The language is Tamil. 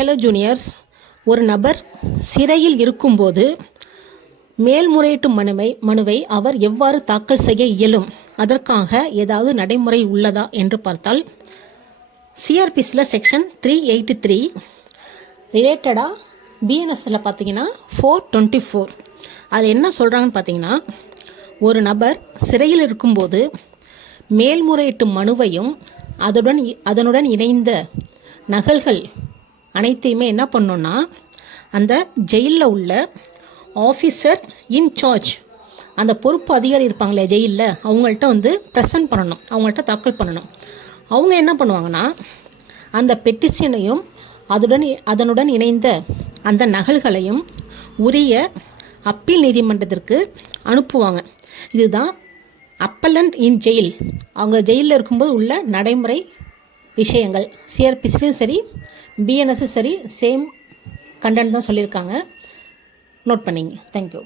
ஹலோ ஜூனியர்ஸ், ஒரு நபர் சிறையில் இருக்கும்போது மேல்முறையீட்டு மனுவை அவர் எவ்வாறு தாக்கல் செய்ய இயலும், அதற்காக ஏதாவது நடைமுறை உள்ளதா என்று பார்த்தால், சிஆர்பிசியில் செக்ஷன் 383 ரிலேட்டடாக பிஎன்எஸ்ஸில் பார்த்தீங்கன்னா 424 அது என்ன சொல்கிறாங்கன்னு பார்த்தீங்கன்னா, ஒரு நபர் சிறையில் இருக்கும்போது மேல்முறையீட்டு மனுவையும் அதனுடன் இணைந்த நகல்கள் அனைத்தையுமே என்ன பண்ணணுன்னா, அந்த ஜெயிலில் உள்ள ஆஃபீஸர் இன்சார்ஜ், அந்த பொறுப்பு அதிகாரி இருப்பாங்களே ஜெயிலில், அவங்கள்ட்ட ப்ரெசன்ட் பண்ணணும், அவங்கள்ட்ட தாக்கல் பண்ணணும். அவங்க என்ன பண்ணுவாங்கன்னா, அந்த பெட்டிஷனையும் அதனுடன் இணைந்த அந்த நகல்களையும் உரிய அப்பீல் நீதிமன்றத்திற்கு அனுப்புவாங்க. இதுதான் அப்பலண்ட் இன் ஜெயில், அவங்க ஜெயிலில் இருக்கும்போது உள்ள நடைமுறை விஷயங்கள். சிஆர்பிசிலையும் சரி பிஎன்எஸ்ஸும் சரி சேம் கண்டென்ட் தான் சொல்லியிருக்காங்க. நோட் பண்ணிங்க. தேங்க்யூ.